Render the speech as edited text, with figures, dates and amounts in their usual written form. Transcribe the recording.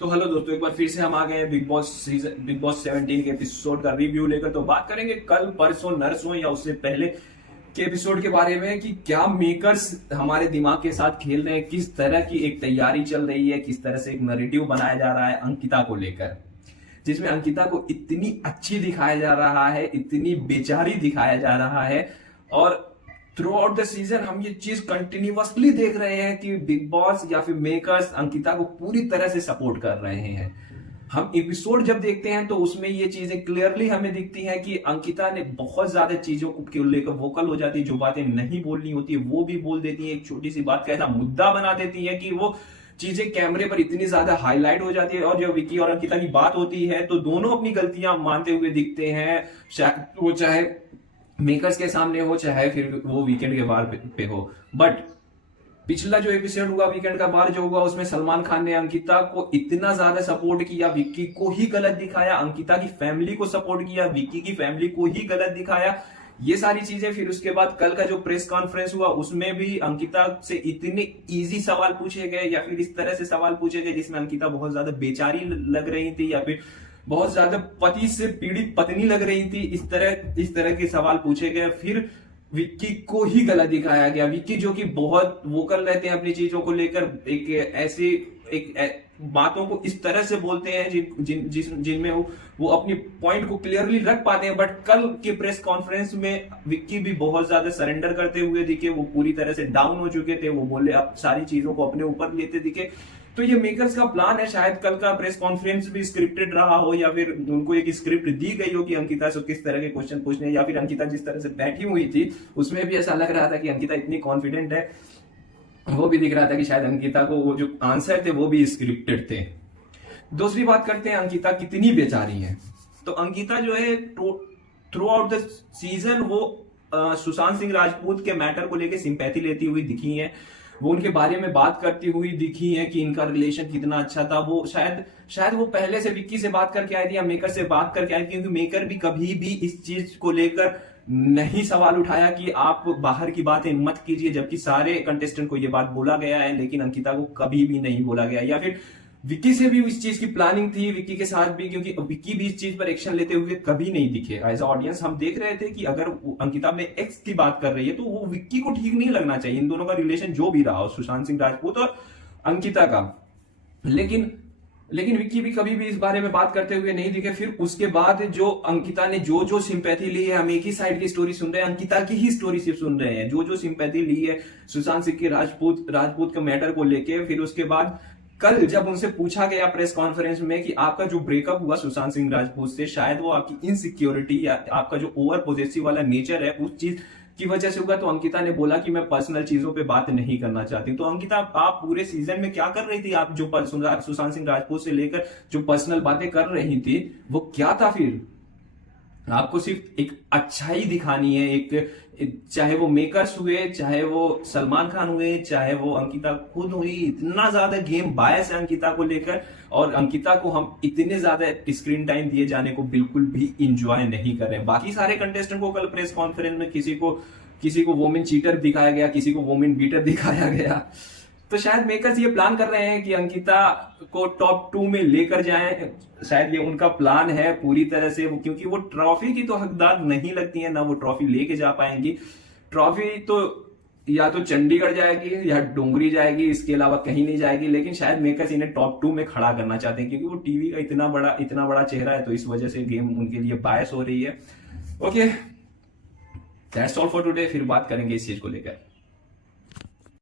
तो हेलो दोस्तों, एक बार फिर से हम आ गए हैं बिग बॉस 17 के एपिसोड का रिव्यू लेकर। तो बात करेंगे कल परसों नरसों या उससे पहले के एपिसोड के बारे में कि क्या मेकर्स हमारे दिमाग के साथ खेल रहे हैं, किस तरह की एक तैयारी चल रही है, किस तरह से एक नैरेटिव बनाया जा रहा है अंकिता को लेकर, जिसमें अंकिता को इतनी अच्छी दिखाया जा रहा है, इतनी बेचारी दिखाया जा रहा है। और थ्रू आउट द सीजन हम ये चीज कंटिन्यूअसली देख रहे हैं कि बिग बॉस या फिर मेकर्स अंकिता को पूरी तरह से सपोर्ट कर रहे हैं। हम एपिसोड जब देखते हैं तो उसमें ये चीजें क्लियरली हमें दिखती हैं कि अंकिता ने बहुत ज्यादा चीजों को लेकर वोकल हो जाती है, जो बातें नहीं बोलनी होती वो भी बोल देती है। एक छोटी सी बात का ऐसा मुद्दा बना देती है कि वो चीजें कैमरे पर इतनी ज्यादा हाईलाइट हो जाती है। और जब विकी और अंकिता की बात होती है तो दोनों अपनी गलतियां मानते हुए दिखते हैं, वो चाहे मेकर्स के सामने हो चाहे फिर वो वीकेंड के बार पे हो। बट पिछला जो एपिसोड हुआ वीकेंड का बार जो हुआ, उसमें सलमान खान ने अंकिता को इतना ज्यादा सपोर्ट किया, विक्की को ही गलत दिखाया, अंकिता की फैमिली को सपोर्ट किया, विक्की की फैमिली को ही गलत दिखाया। ये सारी चीजें फिर उसके बाद कल का जो प्रेस कॉन्फ्रेंस हुआ उसमें भी अंकिता से इतने इजी सवाल पूछे गए या फिर इस तरह से सवाल पूछे गए जिसमें अंकिता बहुत ज्यादा बेचारी लग रही थी या फिर बहुत ज्यादा पति से पीड़ित पत्नी लग रही थी। इस तरह के सवाल पूछे गए। फिर विक्की को ही गलत दिखाया गया। विक्की जो कि बहुत वोकल रहते हैं अपनी चीजों को लेकर, बातों को इस तरह से बोलते हैं जिनमें वो अपनी पॉइंट को क्लियरली रख पाते हैं। बट कल के प्रेस कॉन्फ्रेंस में विक्की भी बहुत ज्यादा सरेंडर करते हुए दिखे, वो पूरी तरह से डाउन हो चुके थे, वो बोले अब सारी चीजों को अपने ऊपर लेते दिखे। तो ये मेकर्स का प्लान है, शायद कल का प्रेस कॉन्फ्रेंस भी स्क्रिप्टेड रहा हो या फिर उनको एक स्क्रिप्ट दी गई हो कि अंकिता से किस तरह के क्वेश्चन पूछने, या फिर अंकिता जिस तरह से बैठी हुई थी उसमें भी ऐसा लग रहा था कि अंकिता इतनी कॉन्फिडेंट है। वो भी दिख रहा था कि शायद अंकिता को वो जो आंसर थे वो भी स्क्रिप्टेड थे। दूसरी बात करते हैं अंकिता कितनी बेचारी है। तो अंकिता जो है थ्रू आउट द सीजन वो सुशांत सिंह राजपूत के मैटर को लेकर सिंपैथी लेती हुई दिखी है, वो उनके बारे में बात करती हुई दिखी है कि इनका रिलेशन कितना अच्छा था। वो शायद वो पहले से विक्की से बात करके आई थी या मेकर से बात करके आई थी, क्योंकि मेकर भी कभी भी इस चीज को लेकर नहीं सवाल उठाया कि आप बाहर की बातें मत कीजिए, जबकि सारे कंटेस्टेंट को यह बात बोला गया है लेकिन अंकिता को कभी भी नहीं बोला गया। या फिर विक्की से भी इस चीज की प्लानिंग थी, विक्की के साथ भी, क्योंकि विक्की भी इस चीज पर एक्शन लेते हुए कभी नहीं दिखे। एज ऑडियंस हम देख रहे थे कि अगर अंकिता में एक्स की बात कर रही है तो वो विक्की को ठीक नहीं लगना चाहिए, इन दोनों का रिलेशन जो भी रहा हो, सुशांत सिंह राजपूत और अंकिता का। लेकिन विक्की भी कभी भी इस बारे में बात करते हुए नहीं दिखे। फिर उसके बाद जो अंकिता ने जो सिंपैथी ली है, हम एक ही साइड की स्टोरी सुन रहे हैं, अंकिता की ही स्टोरी सिर्फ सुन रहे हैं, जो सिंपैथी ली है सुशांत सिंह के राजपूत के मैटर को लेके। फिर उसके बाद कल जब उनसे पूछा गया प्रेस कॉन्फ्रेंस में कि आपका जो ब्रेकअप हुआ सुशांत सिंह राजपूत से, शायद वो आपकी इनसिक्योरिटी या आपका जो ओवर पॉजेसिव वाला नेचर है उस चीज की वजह से होगा। तो अंकिता ने बोला कि मैं पर्सनल चीजों पे बात नहीं करना चाहती। तो अंकिता, आप पूरे सीजन में क्या कर रही थी? आप जो सुशांत सिंह राजपूत से लेकर जो पर्सनल बातें कर रही थी वो क्या था? फिर आपको सिर्फ एक अच्छाई दिखानी है, चाहे वो मेकर्स हुए, चाहे वो सलमान खान हुए, चाहे वो अंकिता खुद हुई, इतना ज्यादा गेम बायस है अंकिता को लेकर। और अंकिता को हम इतने ज्यादा स्क्रीन टाइम दिए जाने को बिल्कुल भी इंजॉय नहीं कर रहे हैं। बाकी सारे कंटेस्टेंट को कल प्रेस कॉन्फ्रेंस में किसी को वोमेन चीटर दिखाया गया, किसी को वोमेन बीटर दिखाया गया। तो शायद मेकर्स ये प्लान कर रहे हैं कि अंकिता को टॉप 2 में लेकर जाएं, शायद ये उनका प्लान है पूरी तरह से। क्योंकि वो ट्रॉफी की तो हकदार नहीं लगती है, ना वो ट्रॉफी लेके जा पाएंगी। ट्रॉफी तो या तो चंडीगढ़ जाएगी या डोंगरी जाएगी, इसके अलावा कहीं नहीं जाएगी। लेकिन शायद मेकर्स इन्हें टॉप 2 में खड़ा करना चाहते हैं, क्योंकि वो टीवी का इतना बड़ा चेहरा है, तो इस वजह से गेम उनके लिए बायस हो रही है। Okay, that's all for today. फिर बात करेंगे इस चीज को लेकर।